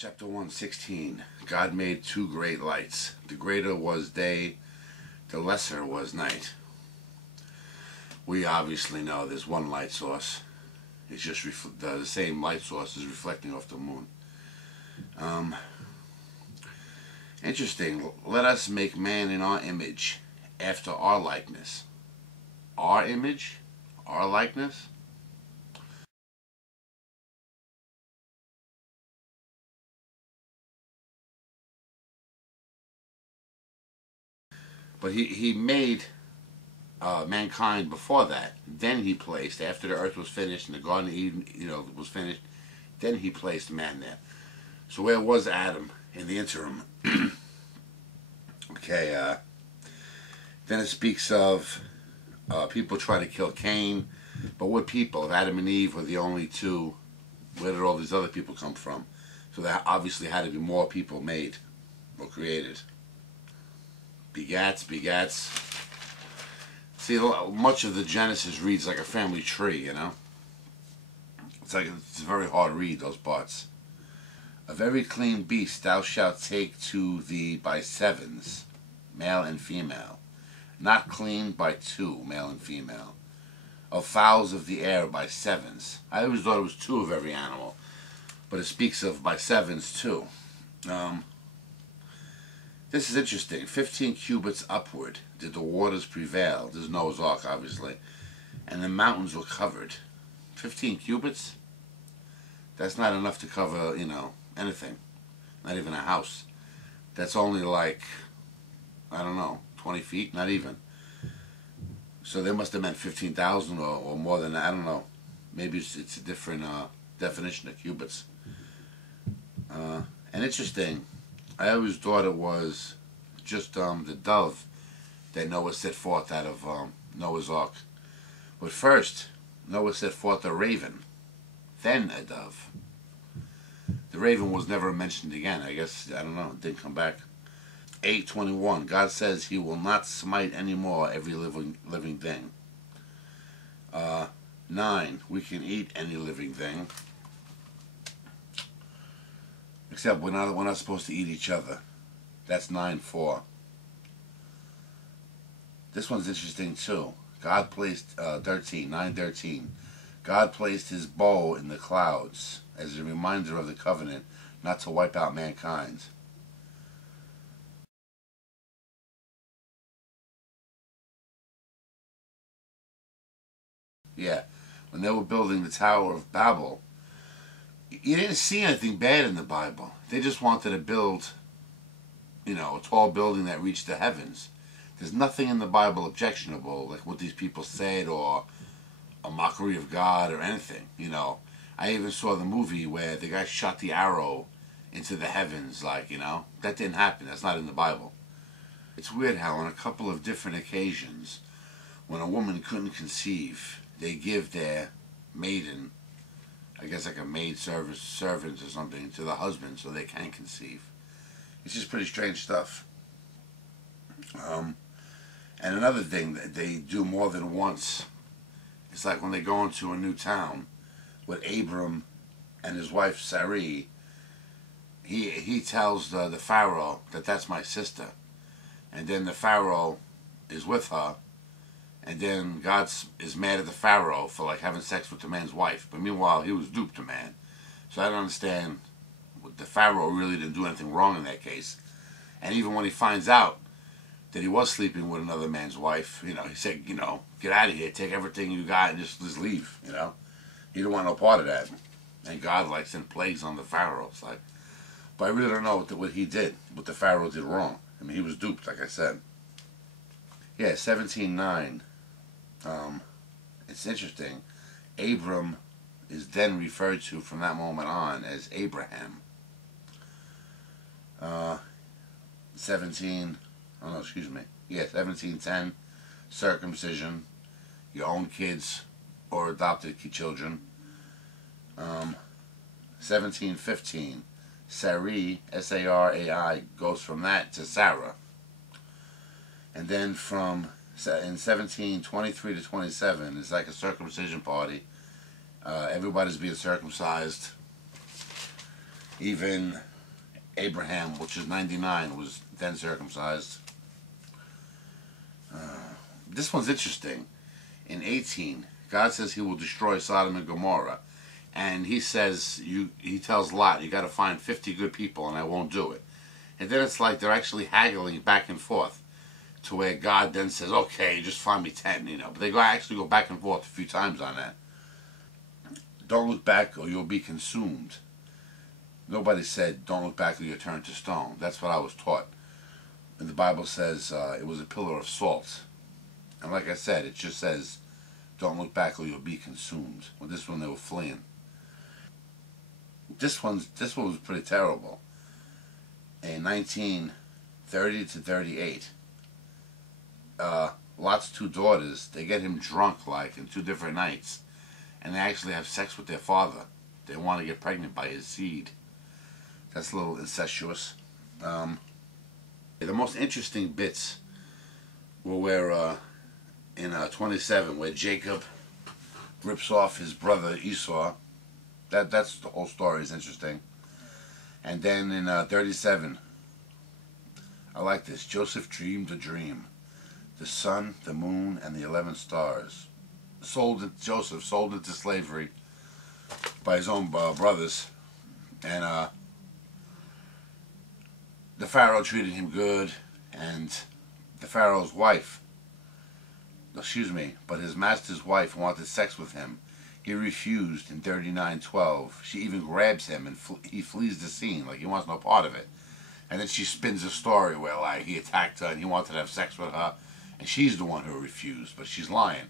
Chapter 1:16. God made two great lights. The greater was day, the lesser was night. We obviously know there's one light source. It's just the same light source is reflecting off the moon. Interesting. Let us make man in our image, after our likeness. Our image? Our likeness? But he made mankind before that. Then he placed, after the earth was finished and the Garden of Eden, was finished, then he placed man there. So where was Adam in the interim? Okay, then it speaks of people try to kill Cain. But what people? If Adam and Eve were the only two, where did all these other people come from? So there obviously had to be more people made or created. Begats. See, much of the Genesis reads like a family tree, It's a very hard read, those parts. A very clean beast thou shalt take to thee by sevens, male and female. Not clean by two, male and female. Of fowls of the air by sevens. I always thought it was two of every animal, but it speaks of by sevens too. This is interesting. 15 cubits upward did the waters prevail. There's Noah's Ark, obviously. And the mountains were covered. 15 cubits? That's not enough to cover, anything. Not even a house. That's only like, 20 feet? Not even. So they must have meant 15,000 or more than that. I don't know. Maybe it's a different definition of cubits. And interesting. I always thought it was just the dove that Noah set forth out of Noah's Ark. But first, Noah set forth a raven, then a dove. The raven was never mentioned again. I guess, it didn't come back. 8:21, God says he will not smite anymore every living thing. 9, we can eat any living thing. Except we're not supposed to eat each other. That's 9:4. This one's interesting too. God placed 9:13. God placed his bow in the clouds as a reminder of the covenant not to wipe out mankind. Yeah, when they were building the Tower of Babel, you didn't see anything bad in the Bible. They just wanted to build, a tall building that reached the heavens. There's nothing in the Bible objectionable, like what these people said, or a mockery of God, or anything. I even saw the movie where the guy shot the arrow into the heavens, that didn't happen. That's not in the Bible. It's weird how on a couple of different occasions, when a woman couldn't conceive, they give their maiden, I guess like a maid servant or something, to the husband so they can conceive. It's just pretty strange stuff. And another thing that they do more than once, it's like when they go into a new town with Abram and his wife Sarai, he tells the Pharaoh that that's my sister. And then the Pharaoh is with her, and then God is mad at the Pharaoh for having sex with the man's wife. But meanwhile, he was duped, the man. So I don't understand. The Pharaoh really didn't do anything wrong in that case. And even when he finds out that he was sleeping with another man's wife, he said, get out of here, take everything you got and just leave, He didn't want no part of that. And God sent plagues on the Pharaoh. But I really don't know what he did, what the Pharaoh did wrong. He was duped, like I said. Yeah, 17:9. It's interesting. Abram is then referred to from that moment on as Abraham. 17:10, circumcision, your own kids or adopted children. 17:15, Sarai, Sarai, goes from that to Sarah. And then in 17:23 to 27, it's like a circumcision party. Everybody's being circumcised. Even Abraham, which is 99, was then circumcised. This one's interesting. In 18, God says he will destroy Sodom and Gomorrah. And he says, he tells Lot, you got to find 50 good people and I won't do it. And then it's like they're actually haggling back and forth to where God then says, okay, just find me 10, But they actually go back and forth a few times on that. Don't look back or you'll be consumed. Nobody said, don't look back or you'll turn to stone. That's what I was taught. And the Bible says it was a pillar of salt. And like I said, it just says, don't look back or you'll be consumed. Well, this one they were fleeing. This one was pretty terrible. In 1930 to 38, Lot's two daughters, they get him drunk like in 2 different nights. And they actually have sex with their father. They want to get pregnant by his seed. That's a little incestuous. The most interesting bits were where in 27, where Jacob rips off his brother Esau. That's the whole story is interesting. And then in 37, I like this. Joseph dreamed a dream. The sun, the moon, and the 11 stars. Joseph sold into slavery by his own brothers, and the Pharaoh treated him good, and the Pharaoh's wife, but his master's wife wanted sex with him. He refused in 39:12. She even grabs him and he flees the scene like he wants no part of it. And then she spins a story where like he attacked her and he wanted to have sex with her, and she's the one who refused, but she's lying.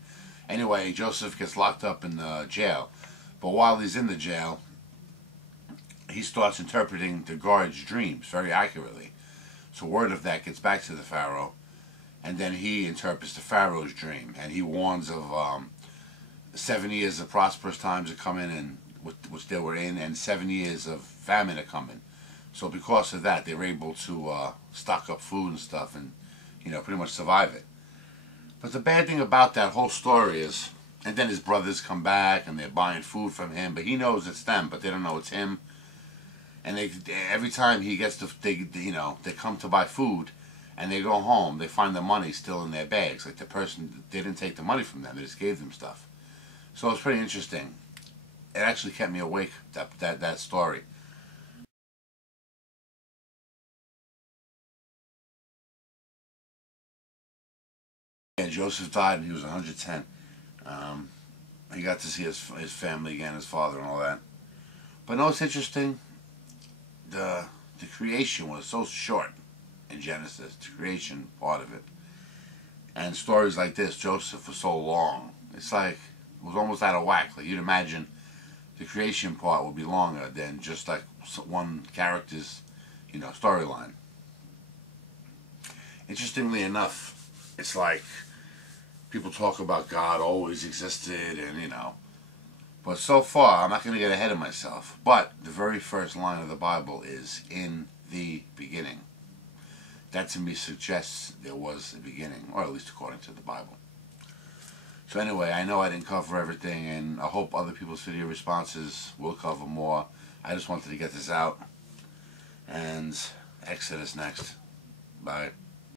Anyway, Joseph gets locked up in the jail, but while he's in the jail, he starts interpreting the guard's dreams very accurately. So word of that gets back to the Pharaoh, and then he interprets the Pharaoh's dream, and he warns of 7 years of prosperous times are coming, and which they were in, and 7 years of famine are coming. So because of that, they were able to stock up food and stuff, and pretty much survive it. But the bad thing about that whole story is, and then his brothers come back and they're buying food from him, but he knows it's them, but they don't know it's him. And every time he gets they come to buy food, and they go home, they find the money still in their bags. Like the person, they didn't take the money from them; they just gave them stuff. So it's pretty interesting. It actually kept me awake. That story. Yeah, Joseph died and he was 110. He got to see his family again, his father and all that. But no, it's interesting. The creation was so short in Genesis, the creation part of it. And stories like this, Joseph, was so long. It's like, it was almost out of whack. Like you'd imagine the creation part would be longer than just like one character's, storyline. Interestingly enough, it's like people talk about God always existed and, but so far, I'm not going to get ahead of myself, but the very first line of the Bible is, in the beginning. That to me suggests there was a beginning, or at least according to the Bible. So anyway, I know I didn't cover everything, and I hope other people's video responses will cover more. I just wanted to get this out, and Exodus next. Bye.